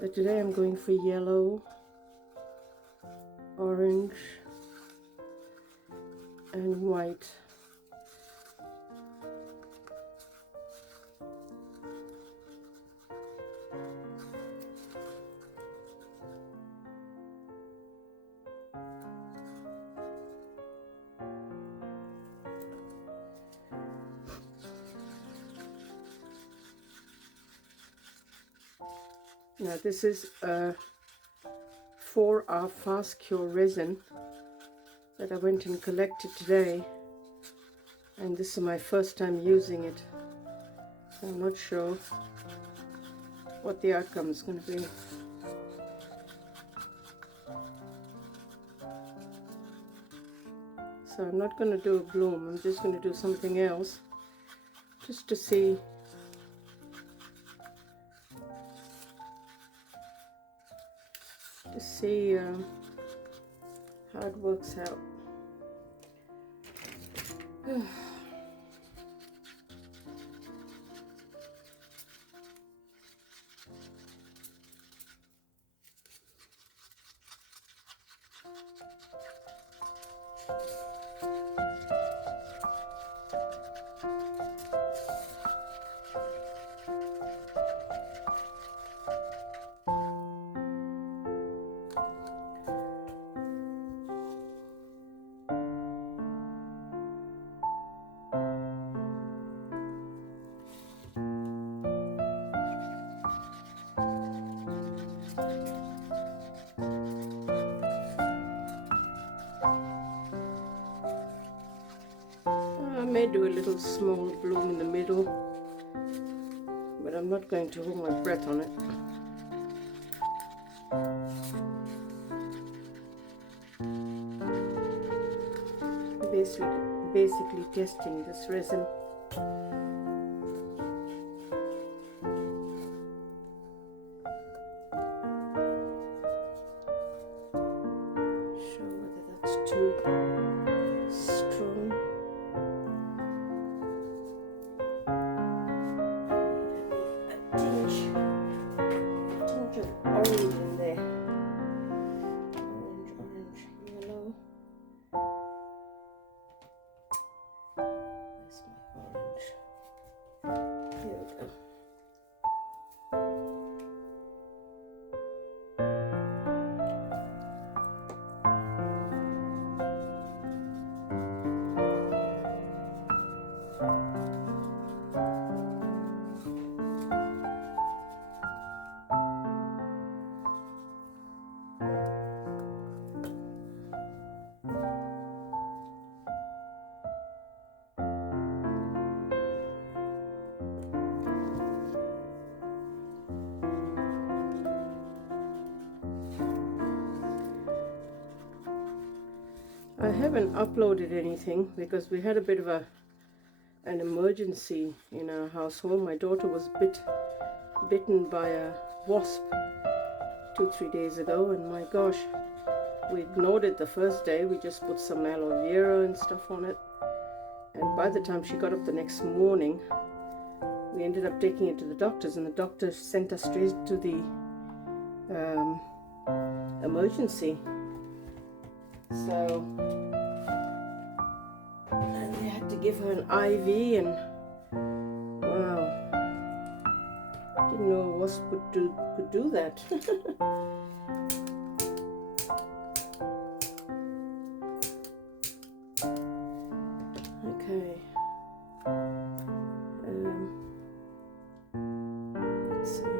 So today I'm going for yellow, orange and white. Now this is a 4R fast cure resin that I went and collected today, and this is my first time using it, so I'm not sure what the outcome is going to be. So I'm not going to do a bloom, I'm just going to do something else just to see how it works out. I may do a little small bloom in the middle, but I'm not going to hold my breath on it. Basically testing this resin. Sure whether that's too strong. A tinge of orange in there. Orange, yellow. Where's my orange? Here we go. I haven't uploaded anything because we had a bit of an emergency in our household. My daughter was bitten by a wasp 2-3 days ago, and my gosh, we ignored it the first day. We just put some aloe vera and stuff on it, and by the time she got up the next morning, we ended up taking it to the doctors, and the doctor sent us straight to the emergency. So, and they had to give her an IV, and wow, didn't know a wasp could do that. Okay. Let's see.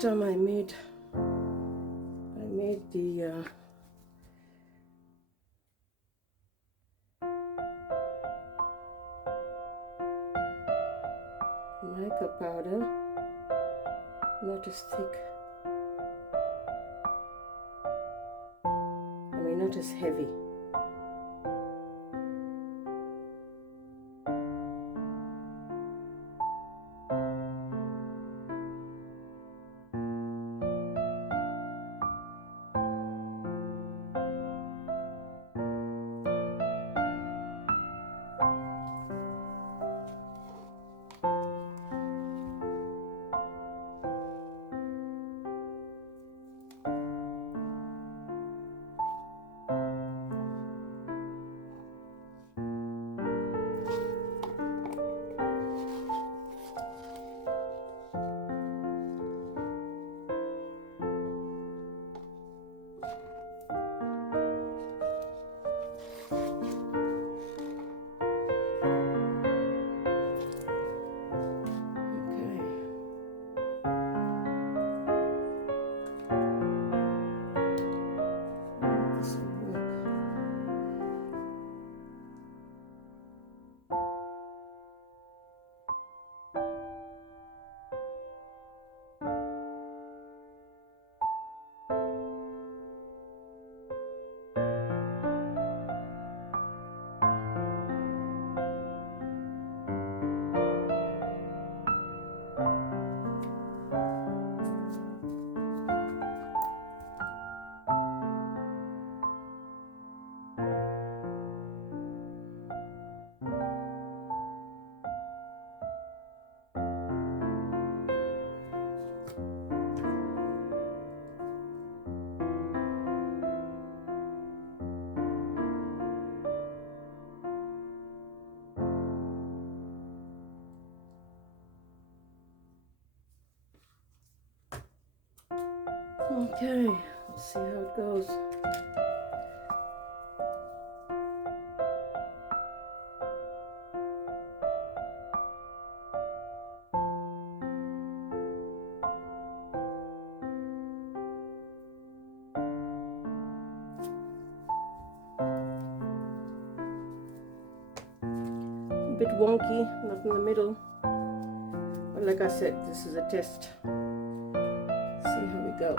time I made the mica powder, not as thick, not as heavy. Okay, let's see how it goes. A bit wonky, not in the middle. But like I said, this is a test. See how we go.